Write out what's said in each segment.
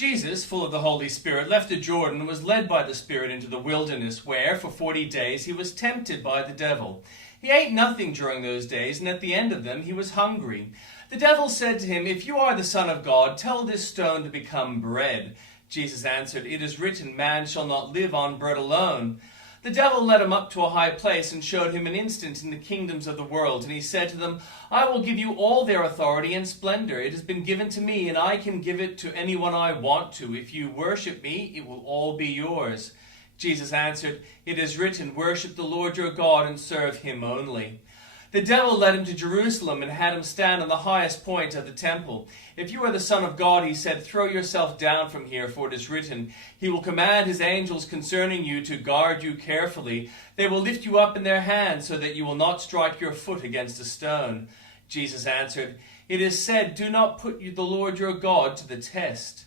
Jesus, full of the Holy Spirit, left the Jordan and was led by the Spirit into the wilderness, where for 40 days he was tempted by the devil. He ate nothing during those days, and at the end of them he was hungry. The devil said to him, "If you are the Son of God, tell this stone to become bread." Jesus answered, "It is written, man shall not live on bread alone." The devil led him up to a high place and showed him an instant in the kingdoms of the world. And he said to them, "I will give you all their authority and splendor. It has been given to me, and I can give it to anyone I want to. If you worship me, it will all be yours." Jesus answered, "It is written, worship the Lord your God and serve him only." The devil led him to Jerusalem and had him stand on the highest point of the temple. "If you are the Son of God," he said, "throw yourself down from here, for it is written, he will command his angels concerning you to guard you carefully. They will lift you up in their hands so that you will not strike your foot against a stone." Jesus answered, "It is said, do not put the Lord your God to the test."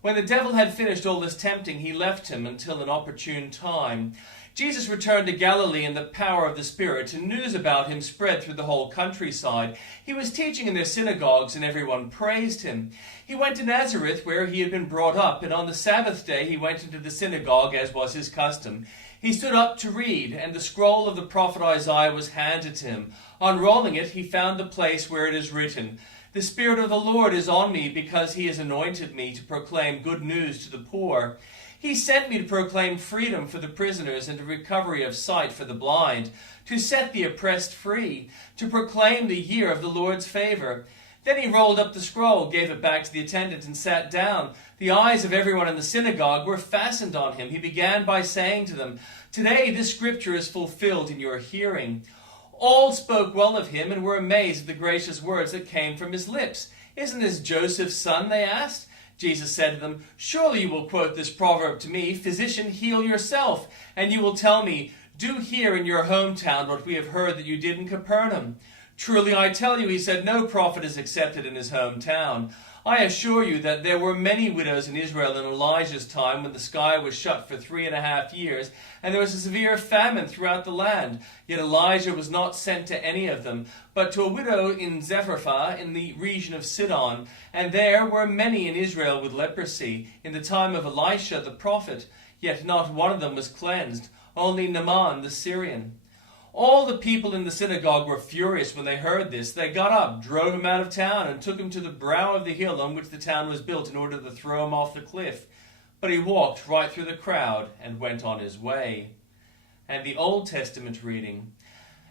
When the devil had finished all this tempting, he left him until an opportune time. Jesus returned to Galilee in the power of the Spirit, and news about him spread through the whole countryside. He was teaching in their synagogues, and everyone praised him. He went to Nazareth, where he had been brought up, and on the Sabbath day he went into the synagogue, as was his custom. He stood up to read, and the scroll of the prophet Isaiah was handed to him. Unrolling it, he found the place where it is written, "The Spirit of the Lord is on me, because he has anointed me to proclaim good news to the poor. He sent me to proclaim freedom for the prisoners and a recovery of sight for the blind, to set the oppressed free, to proclaim the year of the Lord's favor." Then he rolled up the scroll, gave it back to the attendant, and sat down. The eyes of everyone in the synagogue were fastened on him. He began by saying to them, "Today this scripture is fulfilled in your hearing." All spoke well of him and were amazed at the gracious words that came from his lips. "Isn't this Joseph's son?" they asked. Jesus said to them, "Surely you will quote this proverb to me, 'Physician, heal yourself,' and you will tell me, 'Do here in your hometown what we have heard that you did in Capernaum.' Truly I tell you," he said, "no prophet is accepted in his hometown. I assure you that there were many widows in Israel in Elijah's time, when the sky was shut for 3.5 years, and there was a severe famine throughout the land. Yet Elijah was not sent to any of them, but to a widow in Zarephath in the region of Sidon. And there were many in Israel with leprosy, in the time of Elisha the prophet. Yet not one of them was cleansed, only Naaman the Syrian." All the people in the synagogue were furious when they heard this. They got up, drove him out of town, and took him to the brow of the hill on which the town was built in order to throw him off the cliff. But he walked right through the crowd and went on his way. And the Old Testament reading.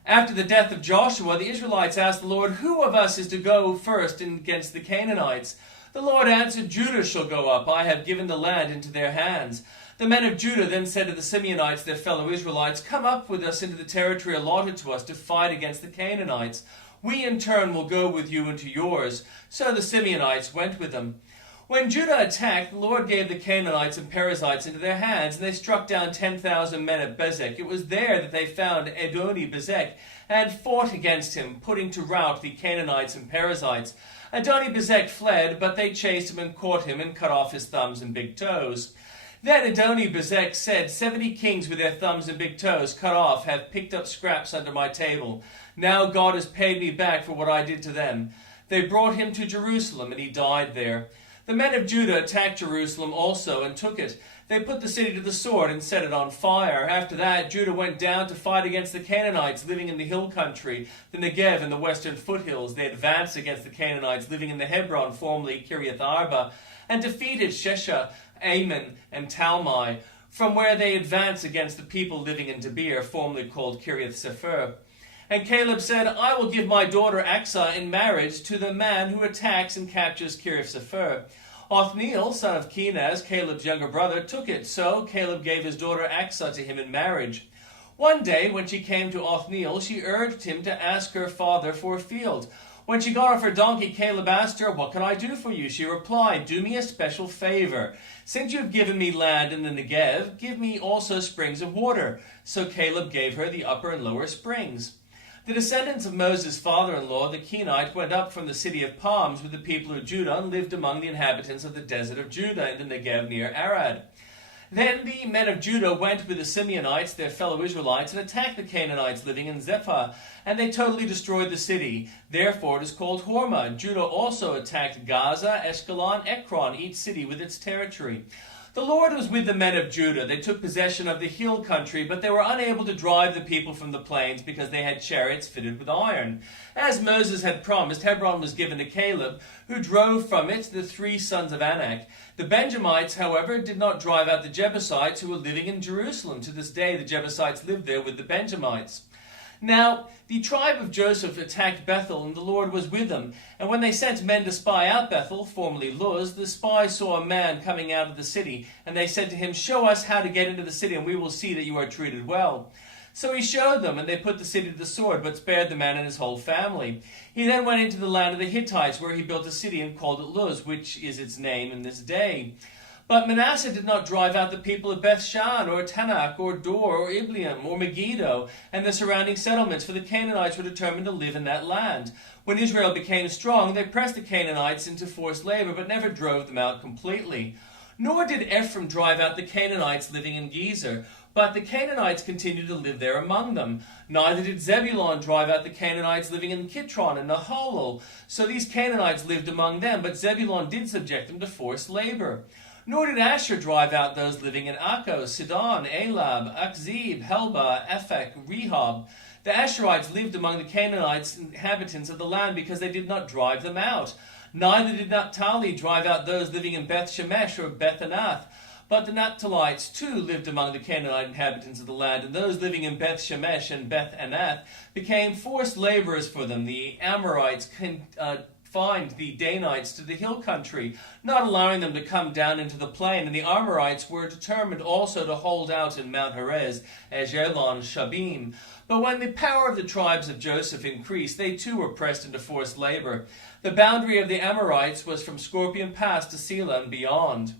After the death of Joshua, the Israelites asked the Lord, "Who of us is to go first against the Canaanites?" The Lord answered, "Judah shall go up. I have given the land into their hands." The men of Judah then said to the Simeonites, their fellow Israelites, "Come up with us into the territory allotted to us to fight against the Canaanites. We in turn will go with you into yours." So the Simeonites went with them. When Judah attacked, the Lord gave the Canaanites and Perizzites into their hands, and they struck down 10,000 men at Bezek. It was there that they found Adoni-Bezek and fought against him, putting to rout the Canaanites and Perizzites. Adoni-Bezek fled, but they chased him and caught him and cut off his thumbs and big toes. Then Adoni-Bezek said, 70 kings with their thumbs and big toes cut off have picked up scraps under my table. Now God has paid me back for what I did to them. They brought him to Jerusalem, and he died there. The men of Judah attacked Jerusalem also and took it. They put the city to the sword and set it on fire. After that, Judah went down to fight against the Canaanites living in the hill country, the Negev and the western foothills. They advanced against the Canaanites living in the Hebron, formerly Kiriath Arba, and defeated Shesha, Ammon, and Talmai, from where they advanced against the people living in Debir, formerly called Kiriath Sefer. And Caleb said, "I will give my daughter Aksa in marriage to the man who attacks and captures Kiriath Sefer." Othniel, son of Kenaz, Caleb's younger brother, took it. So Caleb gave his daughter Aksa to him in marriage. One day, when she came to Othniel, she urged him to ask her father for a field. When she got off her donkey, Caleb asked her, "What can I do for you?" She replied, "Do me a special favor. Since you have given me land in the Negev, give me also springs of water." So Caleb gave her the upper and lower springs. The descendants of Moses' father-in-law, the Kenite, went up from the city of palms with the people of Judah and lived among the inhabitants of the desert of Judah in the Negev near Arad. Then the men of Judah went with the Simeonites, their fellow Israelites, and attacked the Canaanites living in Zephath, and they totally destroyed the city. Therefore it is called Hormah. Judah also attacked Gaza, Ashkelon, Ekron, each city with its territory. The Lord was with the men of Judah. They took possession of the hill country, but they were unable to drive the people from the plains because they had chariots fitted with iron. As Moses had promised, Hebron was given to Caleb, who drove from it the 3 sons of Anak. The Benjamites, however, did not drive out the Jebusites who were living in Jerusalem. To this day, the Jebusites live there with the Benjamites. Now, the tribe of Joseph attacked Bethel, and the Lord was with them. And when they sent men to spy out Bethel, formerly Luz, the spies saw a man coming out of the city, and they said to him, "Show us how to get into the city, and we will see that you are treated well." So he showed them, and they put the city to the sword, but spared the man and his whole family. He then went into the land of the Hittites, where he built a city and called it Luz, which is its name in this day. But Manasseh did not drive out the people of Bethshan, or Tanakh, or Dor, or Ibleam, or Megiddo, and the surrounding settlements, for the Canaanites were determined to live in that land. When Israel became strong, they pressed the Canaanites into forced labor, but never drove them out completely. Nor did Ephraim drive out the Canaanites living in Gezer, but the Canaanites continued to live there among them. Neither did Zebulun drive out the Canaanites living in Kitron and Nahalol. So these Canaanites lived among them, but Zebulun did subject them to forced labor. Nor did Asher drive out those living in Akko, Sidon, Elab, Akzib, Helba, Ephek, Rehob. The Asherites lived among the Canaanites, inhabitants of the land, because they did not drive them out. Neither did Naphtali drive out those living in Beth Shemesh or Beth Anath. But the Naphtalites too lived among the Canaanite inhabitants of the land, and those living in Beth Shemesh and Beth Anath became forced laborers for them. The Amorites confined the Danites to the hill country, not allowing them to come down into the plain, and the Amorites were determined also to hold out in Mount Herez, Ajalon, Shabim. But when the power of the tribes of Joseph increased, they too were pressed into forced labor. The boundary of the Amorites was from Scorpion Pass to Selah and beyond.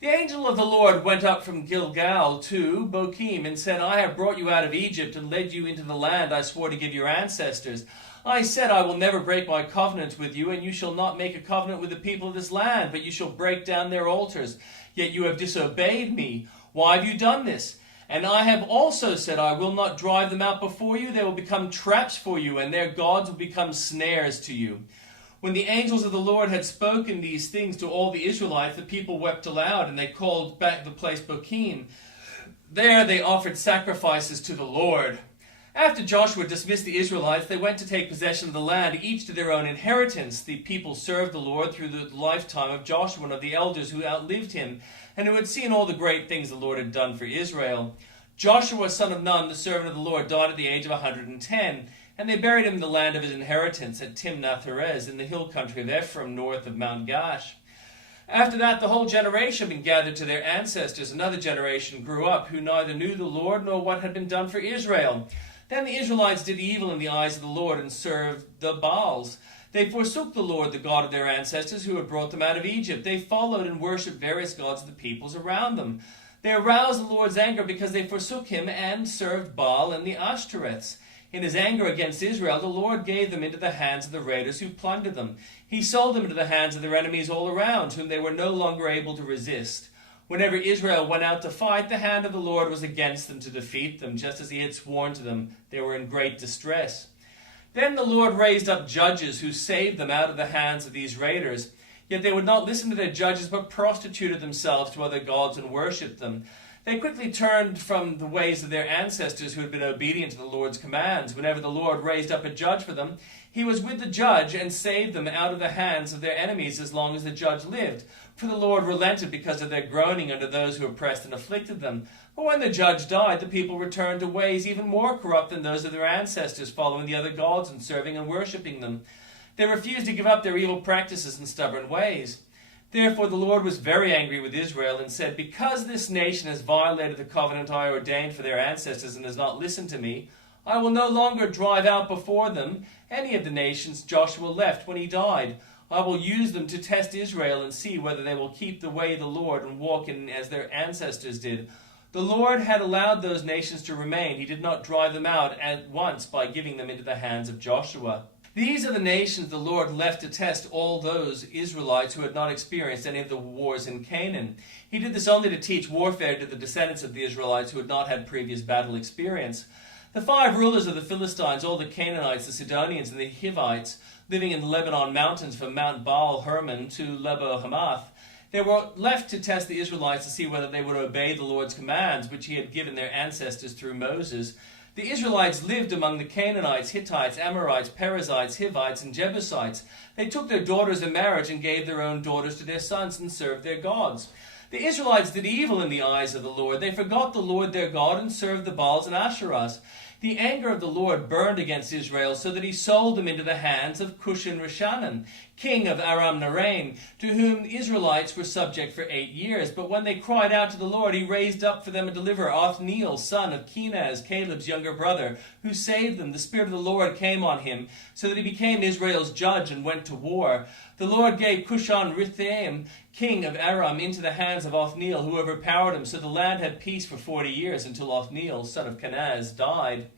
The angel of the Lord went up from Gilgal to Bochim and said, "I have brought you out of Egypt and led you into the land I swore to give your ancestors. I said, I will never break my covenant with you, and you shall not make a covenant with the people of this land, but you shall break down their altars. Yet you have disobeyed me. Why have you done this? And I have also said, I will not drive them out before you. They will become traps for you, and their gods will become snares to you." When the angels of the Lord had spoken these things to all the Israelites, the people wept aloud, and they called back the place Bochim. There they offered sacrifices to the Lord. After Joshua dismissed the Israelites, they went to take possession of the land, each to their own inheritance. The people served the Lord through the lifetime of Joshua and of the elders who outlived him, and who had seen all the great things the Lord had done for Israel. Joshua, son of Nun, the servant of the Lord, died at the age of 110, and they buried him in the land of his inheritance at Timnath-Heres in the hill country of Ephraim, north of Mount Gash. After that, the whole generation had been gathered to their ancestors. Another generation grew up, who neither knew the Lord nor what had been done for Israel. Then the Israelites did evil in the eyes of the Lord and served the Baals. They forsook the Lord, the God of their ancestors, who had brought them out of Egypt. They followed and worshipped various gods of the peoples around them. They aroused the Lord's anger because they forsook him and served Baal and the Ashtoreths. In his anger against Israel, the Lord gave them into the hands of the raiders who plundered them. He sold them into the hands of their enemies all around, whom they were no longer able to resist. Whenever Israel went out to fight, the hand of the Lord was against them to defeat them, just as he had sworn to them. They were in great distress. Then the Lord raised up judges who saved them out of the hands of these raiders. Yet they would not listen to their judges, but prostituted themselves to other gods and worshipped them. They quickly turned from the ways of their ancestors who had been obedient to the Lord's commands. Whenever the Lord raised up a judge for them, he was with the judge and saved them out of the hands of their enemies as long as the judge lived. For the Lord relented because of their groaning under those who oppressed and afflicted them. But when the judge died, the people returned to ways even more corrupt than those of their ancestors, following the other gods and serving and worshipping them. They refused to give up their evil practices and stubborn ways. Therefore the Lord was very angry with Israel and said, "Because this nation has violated the covenant I ordained for their ancestors and has not listened to me, I will no longer drive out before them any of the nations Joshua left when he died. I will use them to test Israel and see whether they will keep the way of the Lord and walk in as their ancestors did." The Lord had allowed those nations to remain. He did not drive them out at once by giving them into the hands of Joshua. These are the nations the Lord left to test all those Israelites who had not experienced any of the wars in Canaan. He did this only to teach warfare to the descendants of the Israelites who had not had previous battle experience. The 5 rulers of the Philistines, all the Canaanites, the Sidonians, and the Hivites, living in the Lebanon mountains from Mount Baal Hermon to Lebo Hamath, they were left to test the Israelites to see whether they would obey the Lord's commands, which he had given their ancestors through Moses. The Israelites lived among the Canaanites, Hittites, Amorites, Perizzites, Hivites, and Jebusites. They took their daughters in marriage and gave their own daughters to their sons and served their gods. The Israelites did evil in the eyes of the Lord. They forgot the Lord their God and served the Baals and Asherahs. The anger of the Lord burned against Israel, so that he sold them into the hands of Cushan-Rishannan, king of Aram-Naharaim, to whom the Israelites were subject for 8 years. But when they cried out to the Lord, he raised up for them a deliverer, Othniel, son of Kenaz, Caleb's younger brother, who saved them. The Spirit of the Lord came on him, so that he became Israel's judge and went to war. The Lord gave Cushan-Rishathaim, king of Aram, into the hands of Othniel, who overpowered him. So the land had peace for 40 years, until Othniel, son of Kenaz, died.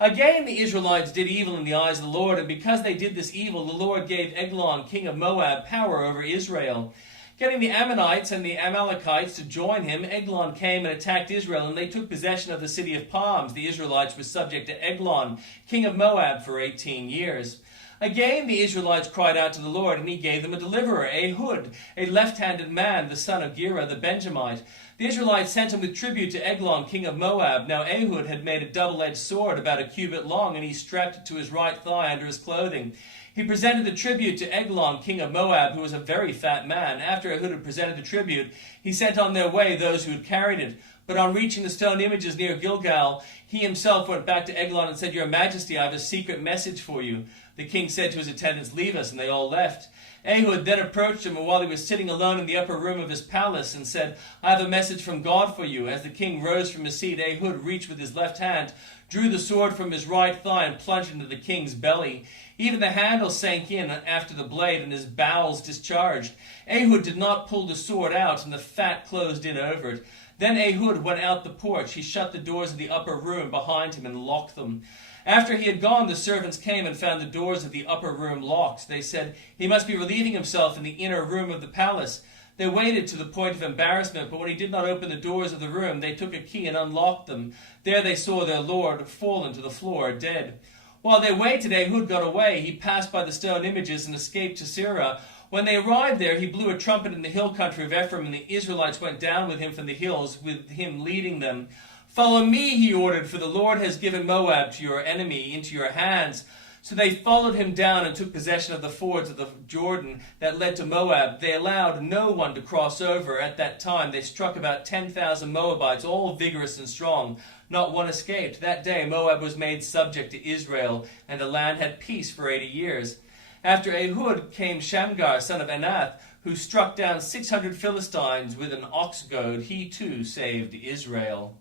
Again the Israelites did evil in the eyes of the Lord, and because they did this evil, the Lord gave Eglon, king of Moab, power over Israel. Getting the Ammonites and the Amalekites to join him, Eglon came and attacked Israel, and they took possession of the city of palms. The Israelites were subject to Eglon, king of Moab, for 18 years. Again the Israelites cried out to the Lord, and he gave them a deliverer, Ehud, a left-handed man, the son of Gera the Benjamite. The Israelites sent him with tribute to Eglon, king of Moab. Now Ehud had made a double-edged sword about a cubit long, and he strapped it to his right thigh under his clothing. He presented the tribute to Eglon, king of Moab, who was a very fat man. After Ehud had presented the tribute, he sent on their way those who had carried it. But on reaching the stone images near Gilgal, he himself went back to Eglon and said, "Your Majesty, I have a secret message for you." The king said to his attendants, "Leave us," and they all left. Ehud then approached him, and while he was sitting alone in the upper room of his palace, and said, "I have a message from God for you." As the king rose from his seat, Ehud reached with his left hand, drew the sword from his right thigh, and plunged into the king's belly. Even the handle sank in after the blade, and his bowels discharged. Ehud did not pull the sword out, and the fat closed in over it. Then Ehud went out the porch. He shut the doors of the upper room behind him and locked them. After he had gone, the servants came and found the doors of the upper room locked. They said, "He must be relieving himself in the inner room of the palace." They waited to the point of embarrassment, but when he did not open the doors of the room, they took a key and unlocked them. There they saw their lord fallen to the floor, dead. While they waited, Ehud got away. He passed by the stone images and escaped to Seirah. When they arrived there, he blew a trumpet in the hill country of Ephraim, and the Israelites went down with him from the hills, with him leading them. "Follow me," he ordered, "for the Lord has given Moab to your enemy into your hands." So they followed him down and took possession of the fords of the Jordan that led to Moab. They allowed no one to cross over. At that time they struck about 10,000 Moabites, all vigorous and strong. Not one escaped. That day Moab was made subject to Israel, and the land had peace for 80 years. After Ehud came Shamgar, son of Anath, who struck down 600 Philistines with an ox goad. He too saved Israel.